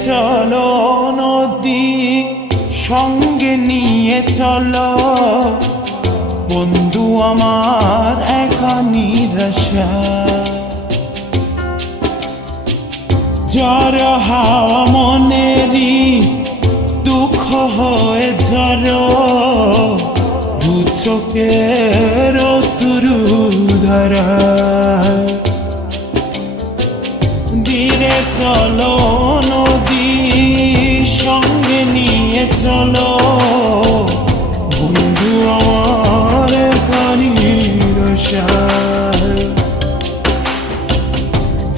চলো নদী সঙ্গে নিয়ে চলো বন্ধু আমার একা নিরাশা ঝড় হাওয়া মনেরই দুঃখ হয়ে ঝড় দু চোখের অশ্রু ধারা ধীরে চলো নদী সঙ্গে নিয়ে চলো বন্ধু আমার একা নিরাশা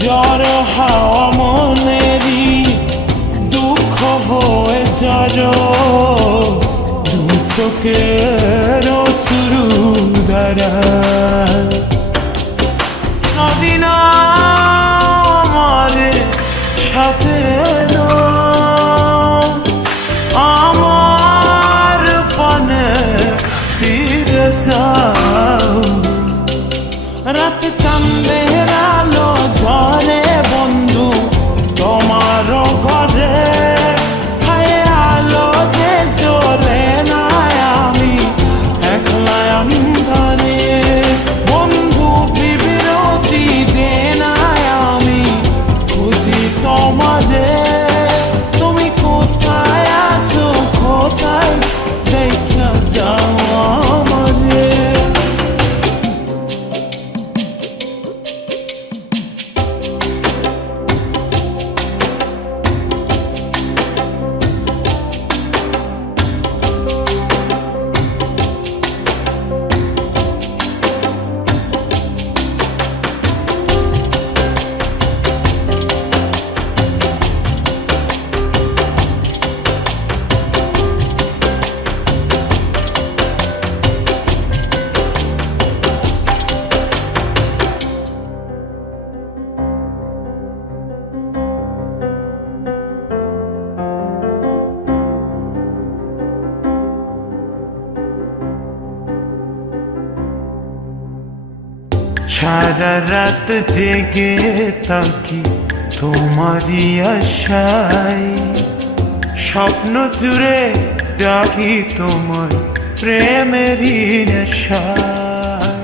ঝড় হাওয়া মনেরই দুঃখ হয়ে ঝড় দু চোখের অশ্রু ধারা নদী না আমার সাথে আমার পানে ফিরে যাও রাতে চাঁদের আলো ঝরে বন্ধু তোমার ঘরে হায় আলো যে জ্বলে না আমি একলা অন্ধকারে বন্ধু বিরতি যে না আমি খুঁজি তোমারে তুমি কোথায় আছো কোথায় দেখা যাও আমারে সারা রাত জেগে থাকি তোমারই আশায় স্বপ্ন জুড়ে ডাকি তোমার প্রেমেরই নেশায়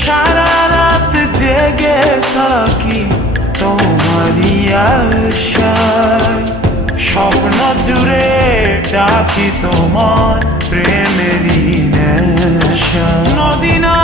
সারা রাত জেগে থাকি তোমারই আশায় স্বপ্ন জুড়ে ডাকি তোমার প্রেমেরই নেশা নদী না